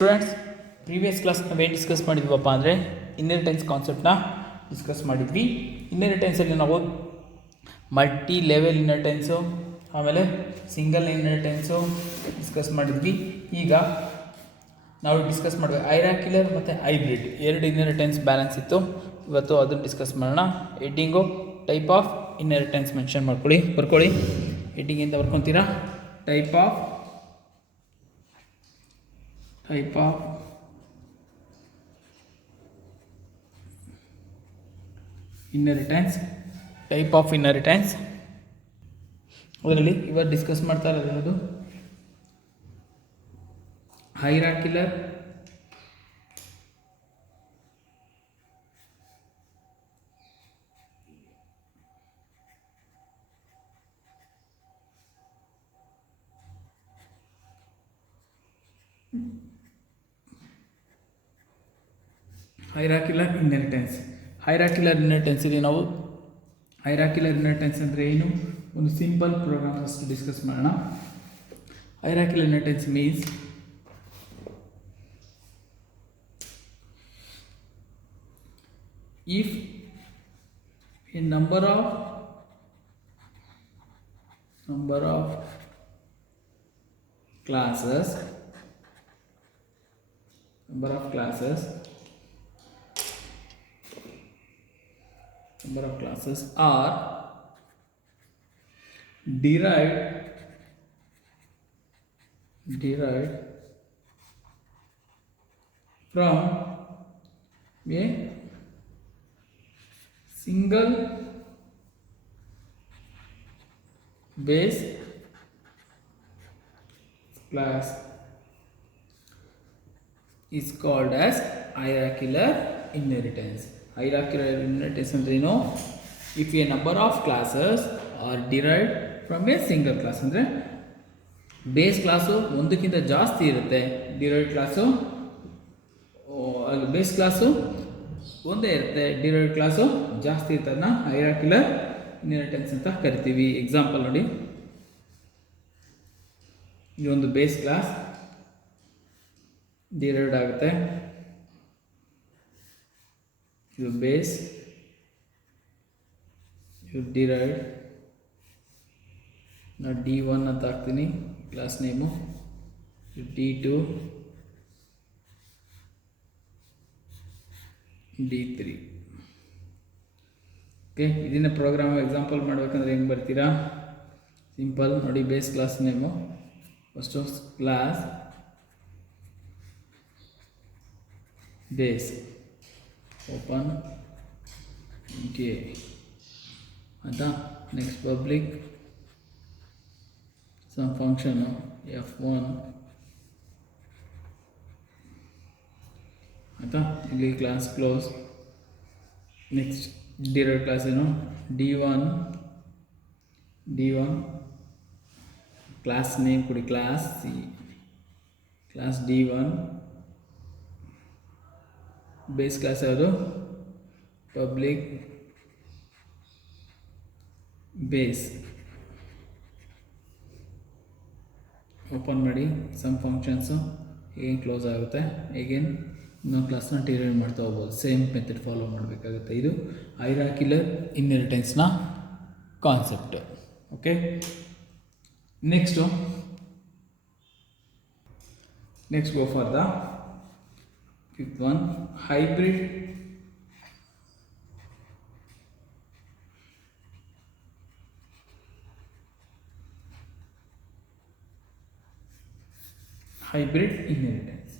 Students, previous class ನಾವೇನು discuss ಮಾಡಿದ್ವಪ್ಪ ಅಂದರೆ inheritance ಕಾನ್ಸೆಪ್ಟನ್ನ discuss ಮಾಡಿದ್ವಿ. ಇನ್ಹೆರಿಟೆನ್ಸಲ್ಲಿ ನಾವು ಮಲ್ಟಿ ಲೆವೆಲ್ ಇನ್ಹೆರಿಟೆನ್ಸು ಆಮೇಲೆ ಸಿಂಗಲ್ ಇನ್ಹೆರಿಟೆನ್ಸು ಡಿಸ್ಕಸ್ ಮಾಡಿದ್ವಿ. ಈಗ ನಾವು ಡಿಸ್ಕಸ್ ಮಾಡಬೇಕು ಹೈರಾರ್ಕಿಕಲ್ ಮತ್ತು ಹೈಬ್ರಿಡ್ ಎರಡು ಇನ್ಹೆರಿಟೆನ್ಸ್ ಬ್ಯಾಲೆನ್ಸ್ ಇತ್ತು. ಇವತ್ತು ಅದನ್ನು ಡಿಸ್ಕಸ್ ಮಾಡೋಣ. Heading type of inheritance mention ಬರ್ಕೊಳ್ಳಿ. ಹೆಡ್ಡಿಂಗಿಂದ ಬರ್ಕೊತೀರಾ. ಟೈಪ್ ಆಫ್ ಇನ್ಹೆರಿಟೆನ್ಸ್ ಅದರಲ್ಲಿ ಇವತ್ತು ಡಿಸ್ಕಸ್ ಮಾಡ್ತಾ ಇರೋದು ಹೈರಾರ್ಕಿಕಲ್ ಇನ್ಹೆರಿಟೆನ್ಸ್ ಇಲ್ಲಿ ನಾವು ಹೈರಾರ್ಕಿಕಲ್ ಇನ್ಹೆರಿಟೆನ್ಸ್ ಅಂದರೆ ಏನು, ಒಂದು ಸಿಂಪಲ್ ಪ್ರೋಗ್ರಾಮ್ ಫಸ್ಟ್ ಡಿಸ್ಕಸ್ ಮಾಡೋಣ. Hierarchical inheritance means if a number of classes are derived from a single base class is called as hierarchical inheritance. Hierarchical inheritance ಅಂದ್ರೆ ಏನು? If a number of classes are derived from a single class ಅಂದರೆ base class ಒಂದಕ್ಕಿಂತ ಜಾಸ್ತಿ ಇರುತ್ತೆ, derived class base class ಒಂದೇ ಇರುತ್ತೆ, derived class ಜಾಸ್ತಿ ಇರುತ್ತೆ. ಅದನ್ನ ಹೈರಾರ್ಕಿಕಲ್ ಇನ್ಹೆರಿಟೆನ್ಸ್ ಅಂತ ಕರಿತೀವಿ. ಎಕ್ಸಾಂಪಲ್ ನೋಡಿ, ಈ ಒಂದು ಬೇಸ್ ಕ್ಲಾಸ್ ಡಿರೈವ್ಡ್ ಆಗುತ್ತೆ, ಇದು ಬೇಸ್, ಇದು ಡಿರೈವ್ಡ್. ನಾನು D1 ಅಂತ ಹಾಕ್ತೀನಿ class name, D2, D3. Okay, ಇದನ್ನ ಪ್ರೋಗ್ರಾಮ್ ಎಕ್ಸಾಂಪಲ್ ಮಾಡಬೇಕಂದ್ರೆ ಹೆಂಗೆ ಬರ್ತೀರಾ? ಸಿಂಪಲ್ ನೋಡಿ, base class name first class base open ಕೆ ಅಂತ, next public sum function F1 ಆಯಿತಾ, ಇಲ್ಲಿ class close. Next derived class ಏನು, D1 ಕ್ಲಾಸ್ ನೇಮ್ ಕೊಡಿ, ಕ್ಲಾಸ್ D1. ಬೇಸ್ ಕ್ಲಾಸ್ ಯಾವುದು, ಪಬ್ಲಿಕ್ ಬೇಸ್. ಓಪನ್ ಮಾಡಿ ಸಮ್ ಫಂಕ್ಷನ್ಸು, ಹೇಗೇನು ಕ್ಲೋಸ್ ಆಗುತ್ತೆ, ಹೇಗೇನು ಇನ್ನೊಂದು ಕ್ಲಾಸ್ನ ಡಿರೈವ್ ಮಾಡ್ತಾ ಹೋಗ್ಬೋದು. ಸೇಮ್ ಮೆಥಡ್ ಫಾಲೋ ಮಾಡಬೇಕಾಗುತ್ತೆ. ಇದು ಹೈರಾರ್ಕಿಕಲ್ ಇನ್ಹೆರಿಟೆನ್ಸ್ನ concept. Okay, next go for the fifth one, hybrid inheritance.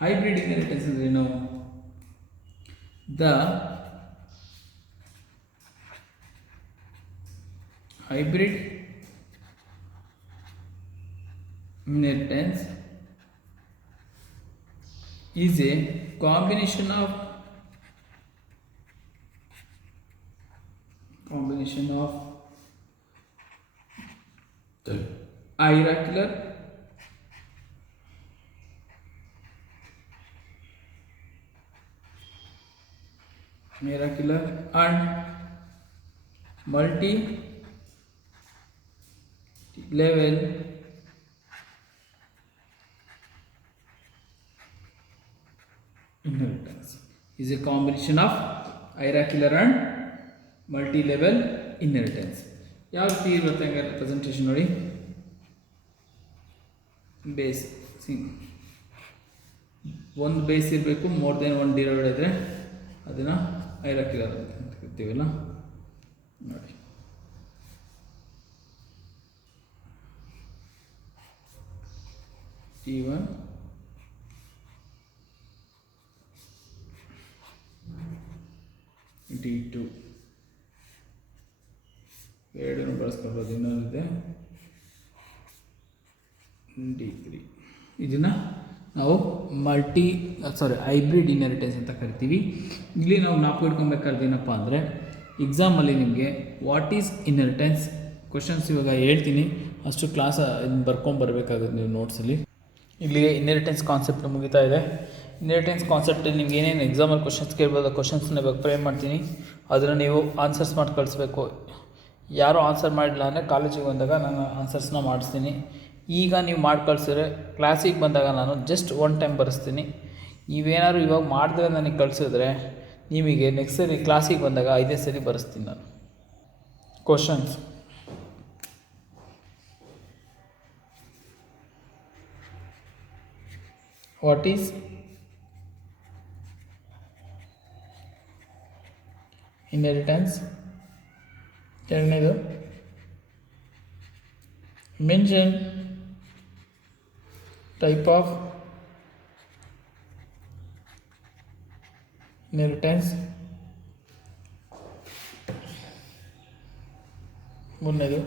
Hybrid inheritance ಅಂದ್ರೆ ಏನು? The hybrid inheritance is a combination of hierarchical and multi level inheritance is a combination of hierarchical and multi-level inheritance. ಯಾವ ರೀತಿ ಇರುತ್ತೆ ಹಂಗಾರೆ presentation ನೋಡಿ. Base ಒಂದು base ಇರಬೇಕು, more than one derived ಇದ್ದರೆ ಅದನ್ನು ಹೈರಾರ್ಕಿಕಲ್ ಅಂತ ಕರಿತೀವಲ್ಲ ನೋಡಿ. T1 D2 ಎರಡನ್ನು ಬಳಸ್ಕೊಳ್ಬೋದು. ಇನ್ನೊಂದಿದೆ D3. ಇದನ್ನು ನಾವು ಹೈಬ್ರಿಡ್ ಇನ್ಹೆರಿಟೆನ್ಸ್ ಅಂತ ಕರಿತೀವಿ. ಇಲ್ಲಿ ನಾವು ಇಟ್ಕೊಬೇಕಾದ್ರೆ ಏನಪ್ಪ ಅಂದರೆ ಎಕ್ಸಾಮಲ್ಲಿ ನಿಮಗೆ ವಾಟ್ ಈಸ್ ಇನ್ಹೆರಿಟೆನ್ಸ್ ಕ್ವಶನ್ಸ್ ಇವಾಗ ಹೇಳ್ತೀನಿ, ಅಷ್ಟು ಕ್ಲಾಸ್ ಬರ್ಕೊಂಬರ್ಬೇಕಾಗುತ್ತೆ ನೀವು ನೋಟ್ಸಲ್ಲಿ. ಇಲ್ಲಿಗೆ ಇನ್ಹೆರಿಟೆನ್ಸ್ ಕಾನ್ಸೆಪ್ಟ್ ಮುಗಿತಾ ಇದೆ. ಇನ್ಹೆರಿಟೆನ್ಸ್ ಕಾನ್ಸೆಪ್ಟಲ್ಲಿ ನಿಮ್ಗೆ ಏನೇನು ಎಕ್ಸಾಮಲ್ಲಿ ಕ್ವಶನ್ಸ್ ಕೇಳ್ಬೋದು, ಕ್ವಶನ್ಸ್ನ ಇವಾಗ ಫ್ರೇಮ್ ಮಾಡ್ತೀನಿ, ಅದನ್ನು ನೀವು ಆನ್ಸರ್ಸ್ ಮಾಡಿ ಕಳಿಸ್ಬೇಕು. ಯಾರೂ ಆನ್ಸರ್ ಮಾಡಿಲ್ಲ ಅಂದರೆ ಕಾಲೇಜಿಗೆ ಬಂದಾಗ ನಾನು ಆನ್ಸರ್ಸ್ನ ಮಾಡಿಸ್ತೀನಿ. ಈಗ ನೀವು ಮಾಡಿ ಕಳಿಸಿದ್ರೆ ಕ್ಲಾಸಿಗೆ ಬಂದಾಗ ನಾನು ಜಸ್ಟ್ ಒನ್ ಟೈಮ್ ಬರೆಸ್ತೀನಿ. ನೀವೇನಾದ್ರು ಇವಾಗ ಮಾಡಿದ್ರೆ ನನಗೆ ಕಳಿಸಿದ್ರೆ ನಿಮಗೆ ನೆಕ್ಸ್ಟ್ ಸರಿ ಕ್ಲಾಸಿಗೆ ಬಂದಾಗ 5 ಸರಿ ಬರೆಸ್ತೀನಿ ನಾನು. Questions what is inheritance? ಎರಡನೇದು ಮೆನ್ಷನ್ ಟೈಪ್ ಆಫ್ ಇನ್ಹೆರಿಟೆನ್ಸ್. ಮೂರನೇದು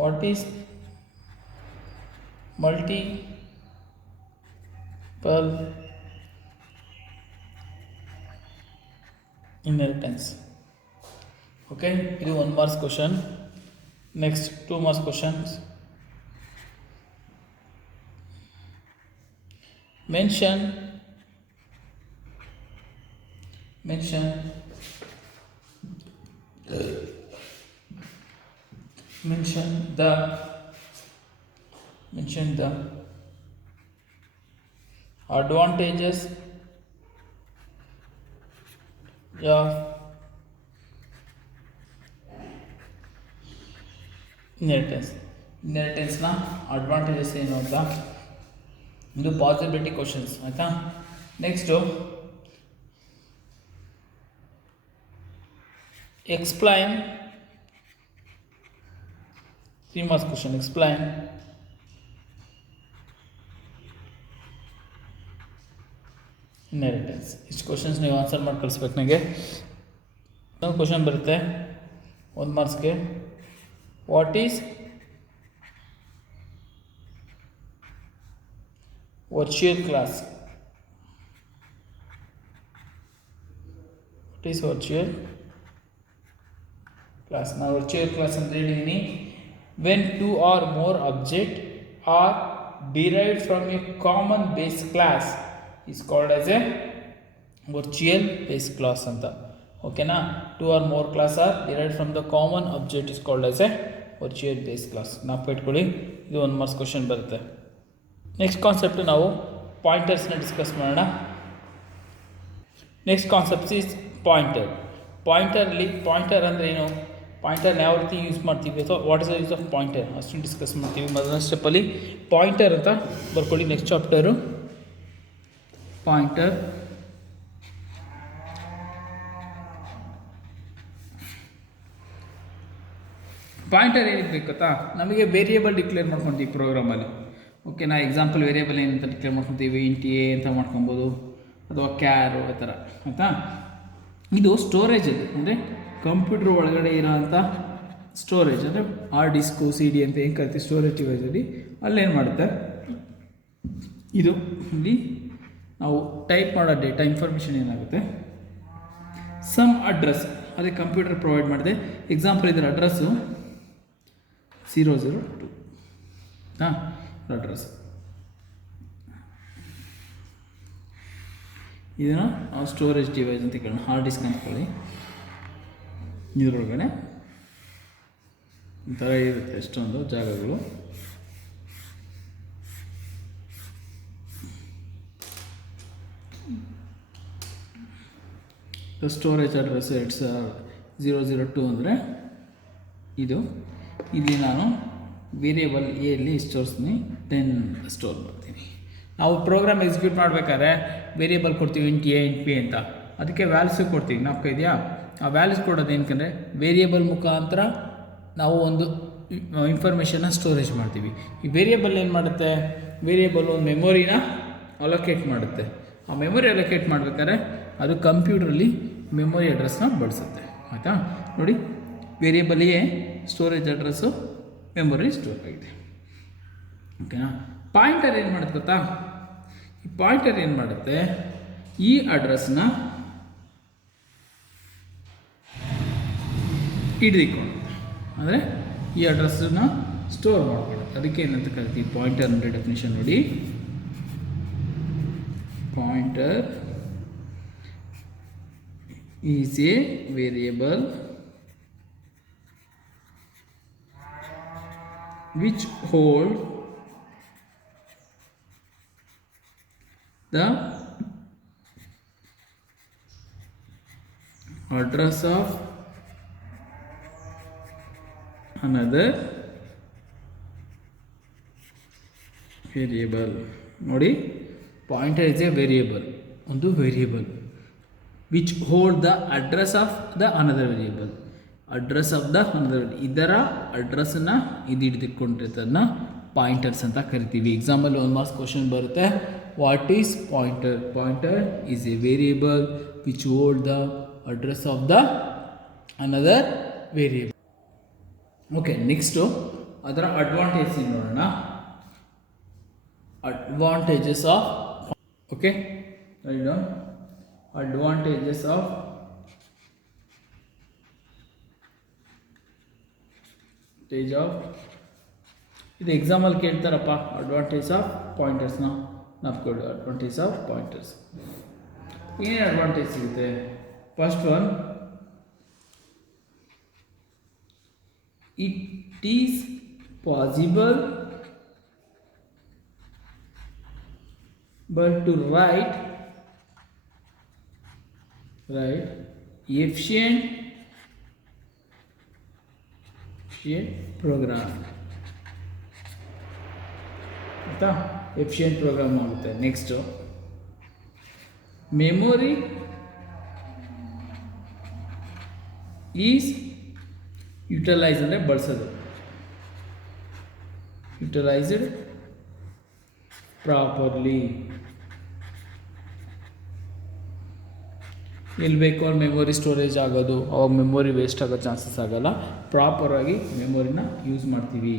what is multiple inheritance. Okay, ಇದು 1 marks question. Next 2 marks questions. Mention the advantages of ಇನ್ಹೆರಿಟೆನ್ಸ್ನ ಅಡ್ವಾಂಟೇಜಸ್ ಏನು ಅಂತ. ಇದು ಪಾಸಿಬಿಲಿಟಿ ಕ್ವಶನ್ಸ್ ಆಯಿತಾ. Next explain 3 marks question. Explain inheritance. ಇಷ್ಟು questions ನೀವು ಆನ್ಸರ್ ಮಾಡಿ ಕಳಿಸ್ಬೇಕು ನನಗೆ. ಇನ್ನೊಂದು ಕ್ವಶನ್ ಬರುತ್ತೆ 1 ಮಾರ್ಕ್ಸ್ಗೆ. What is virtual class? What is virtual class? ನಾವು ವರ್ಚುವಲ್ ಕ್ಲಾಸ್ ಅಂತ ಹೇಳಿದ್ದೀನಿ. When 2 or more object are derived from a common base class is called as a virtual base class ಅಂತ. ಓಕೆನಾ? 2 or more class are derived from the common object is called as a virtual base class. ಇಟ್ಕೊಳ್ಳಿ, ಇದು 1 marks question ಬರುತ್ತೆ. Next concept ನಾವು ಪಾಯಿಂಟರ್ಸ್ನ discuss ಮಾಡೋಣ. Next concept is pointer. Pointer ಅಂದರೆ ಏನು, ಪಾಯಿಂಟರ್ನ ಯಾವ ರೀತಿ ಯೂಸ್ ಮಾಡ್ತೀವಿ ಅಥವಾ what is the use of pointer ಅಷ್ಟನ್ನು ಡಿಸ್ಕಸ್ ಮಾಡ್ತೀವಿ. ಮೊದಲನೇ ಸ್ಟೆಪ್ಪಲ್ಲಿ ಪಾಯಿಂಟರ್ ಅಂತ ಬರ್ಕೊಳ್ಳಿ. Next chapter pointer. ಪಾಯಿಂಟರ್ ಏನಿಗೆ ಬೇಕು ಗೊತ್ತಾ, ನಮಗೆ ವೇರಿಯೇಬಲ್ ಡಿಕ್ಲೇರ್ ಮಾಡ್ಕೊತೀವಿ ಪ್ರೋಗ್ರಾಮಲ್ಲಿ. ಓಕೆನಾ? ಎಕ್ಸಾಂಪಲ್ ವೇರಿಯೇಬಲ್ ಏನಂತ ಡಿಕ್ಲೇರ್ ಮಾಡ್ಕೊತೀವಿ, ಇಂಟ್ ಎ ಅಂತ ಮಾಡ್ಕೊಬೋದು ಅಥವಾ ಕ್ಯಾರು ಆ ಥರ ಆಯಿತಾ. ಇದು ಸ್ಟೋರೇಜಲ್ಲಿ ಅಂದರೆ ಕಂಪ್ಯೂಟ್ರ್ ಒಳಗಡೆ ಇರೋಂಥ ಸ್ಟೋರೇಜ್ ಅಂದರೆ ಹಾರ್ಡ್ ಡಿಸ್ಕು CD ಅಂತ ಏನು ಕರಿತೀವಿ ಸ್ಟೋರೇಜ್ ಡಿವೈಸಲ್ಲಿ, ಅಲ್ಲೇನು ಮಾಡುತ್ತೆ ಇದು ಇಲ್ಲಿ ನಾವು ಟೈಪ್ ಮಾಡೋ ಡೇಟಾ ಇನ್ಫಾರ್ಮೇಷನ್ ಏನಾಗುತ್ತೆ, ಸಮ್ ಅಡ್ರೆಸ್ ಅದೇ ಕಂಪ್ಯೂಟರ್ ಪ್ರೊವೈಡ್ ಮಾಡಿದೆ. ಎಕ್ಸಾಂಪಲ್ ಇದರ ಅಡ್ರೆಸ್ಸು 002 ಅಡ್ರೆಸ್. ಇದನ್ನು ನಾವು ಸ್ಟೋರೇಜ್ ಡಿವೈಸ್ ಅಂತ ಕೇಳೋಣ, ಹಾರ್ಡ್ ಡಿಸ್ಕ್ ಅಂದ್ಕೊಳ್ಳಿ. ಇದರೊಳಗಡೆ ಈ ಥರ ಇರುತ್ತೆ ಎಷ್ಟೊಂದು ಜಾಗಗಳು. ಸ್ಟೋರೇಜ್ ಅಡ್ರೆಸ್ 002 ಅಂದರೆ ಇದು. ಇಲ್ಲಿ ನಾನು ವೇರಿಯೇಬಲ್ ಎಲ್ಲಿ ಸ್ಟೋರ್ಸ್ತೀನಿ 10 ಸ್ಟೋರ್ ಮಾಡ್ತೀನಿ. ನಾವು ಪ್ರೋಗ್ರಾಮ್ ಎಕ್ಸಿಕ್ಯೂಟ್ ಮಾಡಬೇಕಾದ್ರೆ ವೇರಿಯೇಬಲ್ ಕೊಡ್ತೀವಿ ಇಂಟ್ ಎ ಇಂಟ್ ಬಿ ಅಂತ, ಅದಕ್ಕೆ ವ್ಯಾಲ್ಯೂಸು ಕೊಡ್ತೀವಿ. ನಾವು ಇದೆಯಾ ಆ ವ್ಯಾಲ್ಯೂಸ್ ಕೊಡೋದು ಏನಕ್ಕಂದರೆ ವೇರಿಯೇಬಲ್ ಮುಖಾಂತರ ನಾವು ಒಂದು ಇನ್ಫಾರ್ಮೇಷನ್ನ ಸ್ಟೋರೇಜ್ ಮಾಡ್ತೀವಿ. ಈ ವೇರಿಯೇಬಲ್ ಏನು ಮಾಡುತ್ತೆ, ವೇರಿಯೇಬಲ್ ಒಂದು ಮೆಮೊರಿನ ಅಲೋಕೇಟ್ ಮಾಡುತ್ತೆ. ಆ ಮೆಮೊರಿ ಅಲೋಕೇಟ್ ಮಾಡಬೇಕಾದ್ರೆ ಅದು ಕಂಪ್ಯೂಟ್ರಲ್ಲಿ ಮೆಮೊರಿ ಅಡ್ರೆಸ್ನ ಬಳಸುತ್ತೆ. ಆಯಿತಾ, ನೋಡಿ variable A storage address memory store ಆಗಿದೆ. ಓಕೆನಾ. ಪಾಯಿಂಟರ್ ಏನು ಮಾಡುತ್ತೆ ಗೊತ್ತಾ, ಈ ಪಾಯಿಂಟರ್ ಏನು ಮಾಡುತ್ತೆ, ಈ ಅಡ್ರೆಸ್ನ ಹಿಡಿದುಕೊಳ್ಳುತ್ತೆ, ಅಂದರೆ ಈ ಅಡ್ರೆಸ್ಸನ್ನು ಸ್ಟೋರ್ ಮಾಡ್ಕೊಳ್ಳುತ್ತೆ. ಅದಕ್ಕೆ ಏನಂತ ಕರಿತೀವಿ ಪಾಯಿಂಟರ್ ಅಂದರೆ ಡೆಫಿನಿಷನ್ ನೋಡಿ, pointer is A variable which hold the address of another variable. ನೋಡಿ, ಪಾಯಿಂಟರ್ ಇಸ್ ಎ ವೇರಿಯೇಬಲ್, ಒಂದು variable which hold the address of the another variable, address of the another, ಇದರ ಅಡ್ರೆಸ್ಸನ್ನು ಇದು ಹಿಡಿದುಕೊಂಡಿರೋದನ್ನು pointers ಅಂತ ಕರಿತೀವಿ. Example 1 marks question ಬರುತ್ತೆ, what is pointer? Pointer is A variable which hold the address of the another variable. Okay, next ಅದರ advantage ನೋಡೋಣ. Advantages of, okay write down, advantages of ಇದು ಎಕ್ಸಾಮಲ್ಲಿ ಕೇಳ್ತಾರಪ್ಪ, ಅಡ್ವಾಂಟೇಜ್ ಆಫ್ ಪಾಯಿಂಟರ್ಸ್ನ ನಾಪ್ಕೊಳ್ಳಿ. ಅಡ್ವಾಂಟೇಜ್ ಆಫ್ ಪಾಯಿಂಟರ್ಸ್ ಏನೇನು advantage ಸಿಗುತ್ತೆ? First one, it is possible but to write efficient program. ಆಯಿತಾ, ಎಫಿಷಿಯೆಂಟ್ ಪ್ರೋಗ್ರಾಮ್ ಆಗುತ್ತೆ. ನೆಕ್ಸ್ಟು ಮೆಮೊರಿ ಈಸ್ ಯುಟಿಲೈಸ್ ಅಂದರೆ ಬಳಸೋದು, ಯುಟಿಲೈಸ್ಡ್ ಪ್ರಾಪರ್ಲಿ. ಎಲ್ಲಿ ಬೇಕೋ ಅಲ್ಲಿ ಮೆಮೊರಿ ಸ್ಟೋರೇಜ್ ಆಗೋದು, ಅವಾಗ ಮೆಮೊರಿ ವೇಸ್ಟ್ ಆಗೋ ಚಾನ್ಸಸ್ ಆಗೋಲ್ಲ, ಪ್ರಾಪರಾಗಿ ಮೆಮೊರಿನ ಯೂಸ್ ಮಾಡ್ತೀವಿ.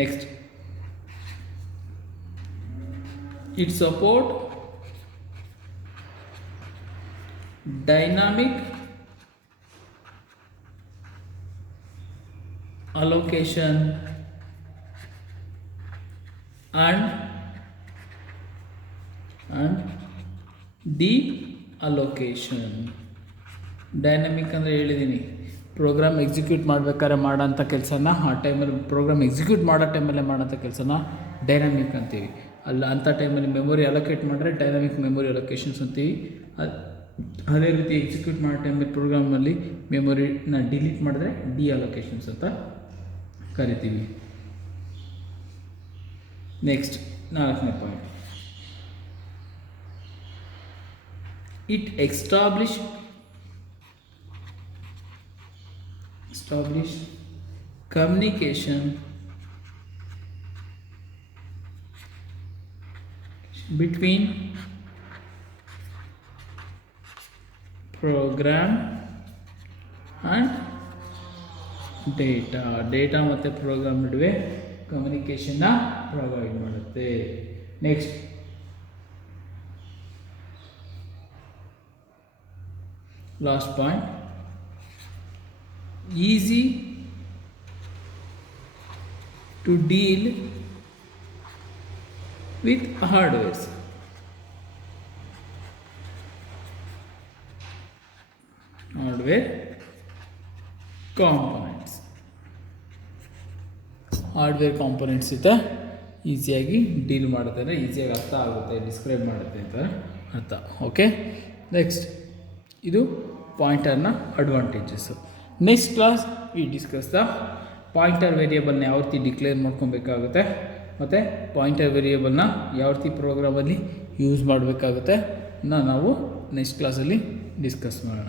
Next, it support dynamic allocation and D-allocation. Dynamic ಅಂದರೆ ಹೇಳಿದ್ದೀನಿ, ಪ್ರೋಗ್ರಾಮ್ ಎಕ್ಸಿಕ್ಯೂಟ್ ಮಾಡಬೇಕಾದ್ರೆ ಮಾಡೋಂಥ ಕೆಲಸನ ಆ ಟೈಮಲ್ಲಿ, ಪ್ರೋಗ್ರಾಮ್ ಎಕ್ಸಿಕ್ಯೂಟ್ ಮಾಡೋ ಟೈಮಲ್ಲೇ ಮಾಡೋಂಥ ಕೆಲಸನ ಡೈನಾಮಿಕ್ ಅಂತೀವಿ. ಅಲ್ಲ, ಅಂಥ ಟೈಮಲ್ಲಿ ಮೆಮೊರಿ ಅಲೋಕೇಟ್ ಮಾಡಿದ್ರೆ ಡೈನಾಮಿಕ್ ಮೆಮೊರಿ ಅಲೋಕೇಶನ್ಸ್ ಅಂತೀವಿ. ಅದೇ ರೀತಿ ಎಕ್ಸಿಕ್ಯೂಟ್ ಮಾಡೋ ಟೈಮಲ್ಲಿ ಪ್ರೋಗ್ರಾಮಲ್ಲಿ ಮೆಮೊರಿನ ಡಿಲೀಟ್ ಮಾಡಿದ್ರೆ ಡಿ-ಅಲೋಕೇಶನ್ಸ್ ಅಂತ ಕರಿತೀವಿ. ನೆಕ್ಸ್ಟ್, 4ನೇ point, it establish communication between program and data ಮತ್ತು ಪ್ರೋಗ್ರಾಮ್ ನಡುವೆ ಕಮ್ಯುನಿಕೇಷನ್ನ ಪ್ರೊವೈಡ್ ಮಾಡುತ್ತೆ. Next, last point, easy to deal with hardwares. Hardware components, hardware components ಈಸಿಯಾಗಿ ಡೀಲ್ ಮಾಡುತ್ತೆ, ಅಂದರೆ ಈಸಿಯಾಗಿ ಅರ್ಥ ಆಗುತ್ತೆ, ಡಿಸ್ಕ್ರೈಬ್ ಮಾಡುತ್ತೆ ಅಂತ ಅರ್ಥ. ಓಕೆ, ನೆಕ್ಸ್ಟ್ ಇದು ಪಾಯಿಂಟರ್ನ advantages. Next class we discuss the pointer ವೇರಿಯೇಬಲ್ನ ಯಾವ ರೀತಿ ಡಿಕ್ಲೇರ್ ಮಾಡ್ಕೊಬೇಕಾಗುತ್ತೆ ಮತ್ತು ಪಾಯಿಂಟರ್ ವೇರಿಯೇಬಲ್ನ ಯಾವ ರೀತಿ ಪ್ರೋಗ್ರಾಮಲ್ಲಿ ಯೂಸ್ ಮಾಡಬೇಕಾಗುತ್ತೆ ನಾವು ನೆಕ್ಸ್ಟ್ ಕ್ಲಾಸಲ್ಲಿ ಡಿಸ್ಕಸ್ ಮಾಡೋಣ.